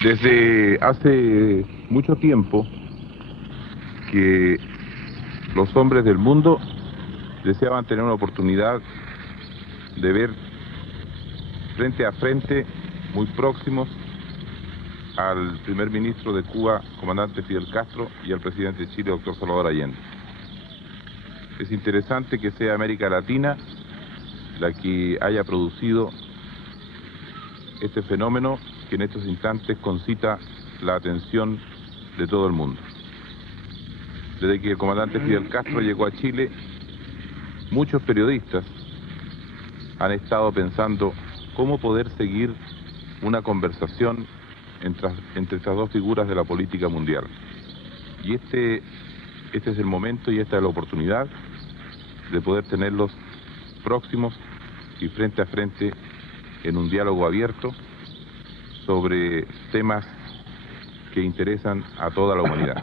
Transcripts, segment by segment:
Desde hace mucho tiempo que los hombres del mundo deseaban tener una oportunidad de ver frente a frente, muy próximos, al primer ministro de Cuba, comandante Fidel Castro, y al presidente de Chile, doctor Salvador Allende. Es interesante que sea América Latina la que haya producido este fenómeno que en estos instantes concita la atención de todo el mundo. Desde que el comandante Fidel Castro llegó a Chile, muchos periodistas han estado pensando cómo poder seguir una conversación entre estas dos figuras de la política mundial. Y este es el momento y esta es la oportunidad de poder tenerlos próximos y frente a frente en un diálogo abierto sobre temas que interesan a toda la humanidad.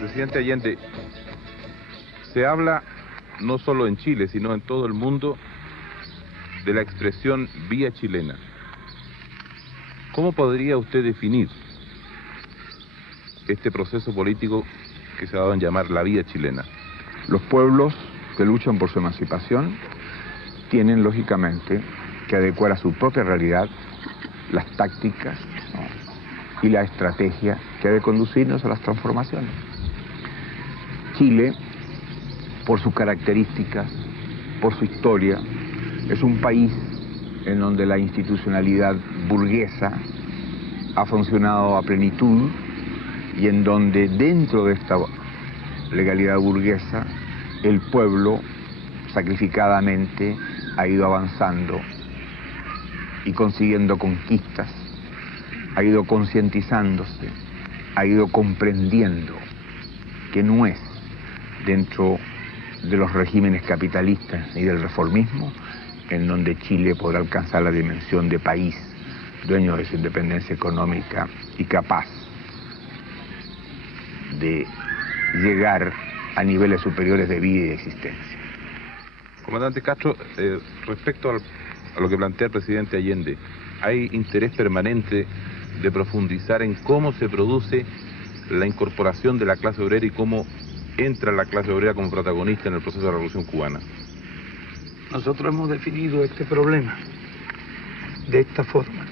Presidente Allende, se habla no solo en Chile, sino en todo el mundo de la expresión vía chilena. ¿Cómo podría usted definir este proceso político que se ha dado en llamar la vía chilena? Los pueblos que luchan por su emancipación tienen, lógicamente, que adecuar a su propia realidad las tácticas, ¿no?, y la estrategia que ha de conducirnos a las transformaciones. Chile, por sus características, por su historia, es un país en donde la institucionalidad burguesa ha funcionado a plenitud y en donde dentro de esta legalidad burguesa el pueblo sacrificadamente ha ido avanzando y consiguiendo conquistas, ha ido concientizándose, ha ido comprendiendo que no es dentro de los regímenes capitalistas y del reformismo en donde Chile podrá alcanzar la dimensión de país dueño de su independencia económica y capaz de llegar a niveles superiores de vida y de existencia. Comandante Castro, respecto a lo que plantea el presidente Allende, ¿hay interés permanente de profundizar en cómo se produce la incorporación de la clase obrera y cómo entra la clase obrera como protagonista en el proceso de la Revolución Cubana? Nosotros hemos definido este problema de esta forma.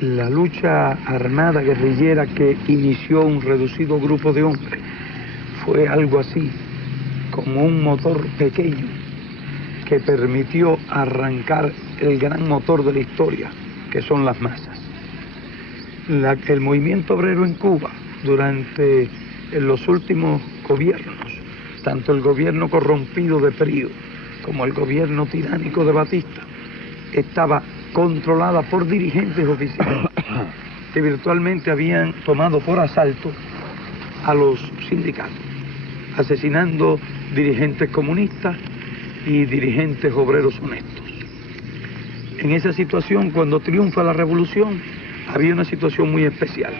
La lucha armada guerrillera que inició un reducido grupo de hombres fue algo así como un motor pequeño que permitió arrancar el gran motor de la historia, que son las masas. El movimiento obrero en Cuba durante los últimos gobiernos, tanto el gobierno corrompido de Prío como el gobierno tiránico de Batista, estaba controlada por dirigentes oficiales que virtualmente habían tomado por asalto a los sindicatos, asesinando dirigentes comunistas y dirigentes obreros honestos. En esa situación, cuando triunfa la revolución, había una situación muy especial.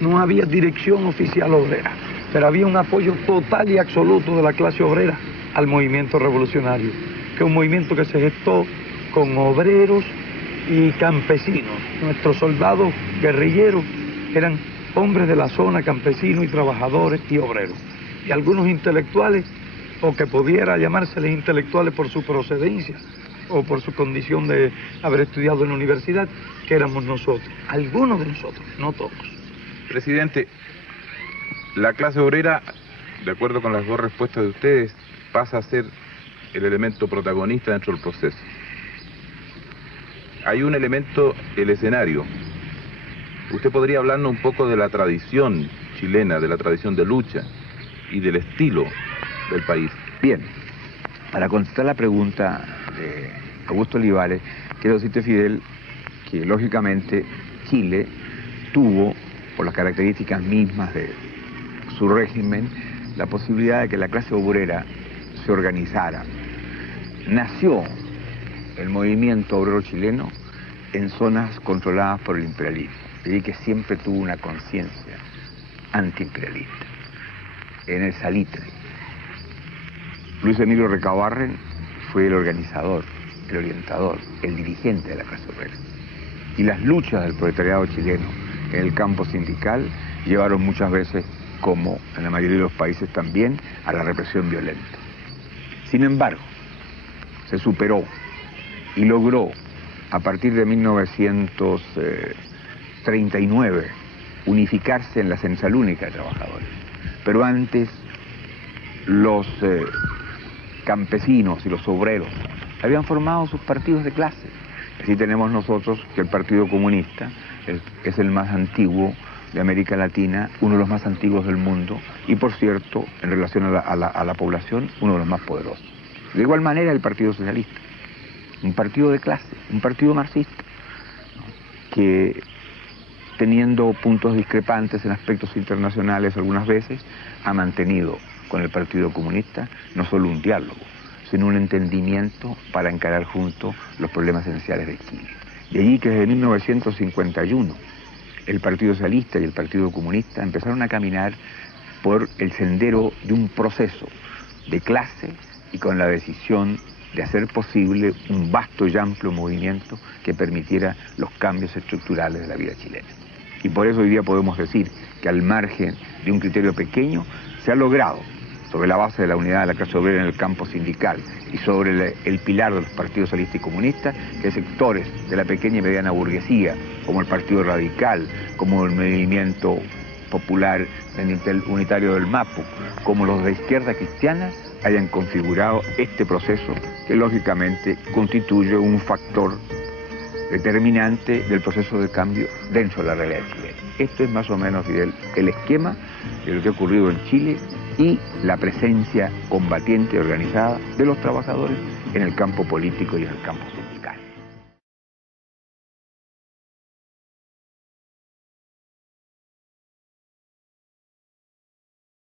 No había dirección oficial obrera, pero había un apoyo total y absoluto de la clase obrera al movimiento revolucionario, que es un movimiento que se gestó con obreros y campesinos. Nuestros soldados guerrilleros eran hombres de la zona, campesinos y trabajadores y obreros. Y algunos intelectuales, o que pudiera llamárseles intelectuales por su procedencia o por su condición de haber estudiado en la universidad, que éramos nosotros, algunos de nosotros, no todos. Presidente, la clase obrera, de acuerdo con las dos respuestas de ustedes, pasa a ser el elemento protagonista dentro del proceso. Hay un elemento, el escenario. ¿Usted podría hablarnos un poco de la tradición chilena, de la tradición de lucha y del estilo del país? Bien, para contestar la pregunta de Augusto Olivares, quiero decirte, Fidel, que lógicamente Chile tuvo, por las características mismas de su régimen, la posibilidad de que la clase obrera se organizara. Nació el movimiento obrero chileno en zonas controladas por el imperialismo, y que siempre tuvo una conciencia antiimperialista. En el Salitre, Luis Emilio Recabarren fue el organizador, el orientador, el dirigente de la clase obrera. Y las luchas del proletariado chileno en el campo sindical llevaron muchas veces, como en la mayoría de los países también, a la represión violenta. Sin embargo, se superó y logró, a partir de 1939, unificarse en la Central Única de Trabajadores. Pero antes, los campesinos y los obreros habían formado sus partidos de clase. Así tenemos nosotros que el Partido Comunista es el más antiguo de América Latina, uno de los más antiguos del mundo y, por cierto, en relación a la población, uno de los más poderosos. De igual manera el Partido Socialista, un partido de clase, un partido marxista, que teniendo puntos discrepantes en aspectos internacionales algunas veces, ha mantenido con el Partido Comunista no solo un diálogo, sino un entendimiento para encarar juntos los problemas esenciales de Chile. De allí que desde 1951 el Partido Socialista y el Partido Comunista empezaron a caminar por el sendero de un proceso de clase y con la decisión de hacer posible un vasto y amplio movimiento que permitiera los cambios estructurales de la vida chilena. Y por eso hoy día podemos decir que al margen de un criterio pequeño se ha logrado, sobre la base de la unidad de la clase obrera en el campo sindical y sobre el pilar de los partidos socialistas y comunistas, que sectores de la pequeña y mediana burguesía, como el Partido Radical, como el Movimiento Popular Unitario del Mapu, como los de izquierda cristiana, hayan configurado este proceso que lógicamente constituye un factor determinante del proceso de cambio dentro de la realidad chilena. Esto es más o menos, Fidel, el esquema de lo que ha ocurrido en Chile y la presencia combatiente y organizada de los trabajadores en el campo político y en el campo sindical.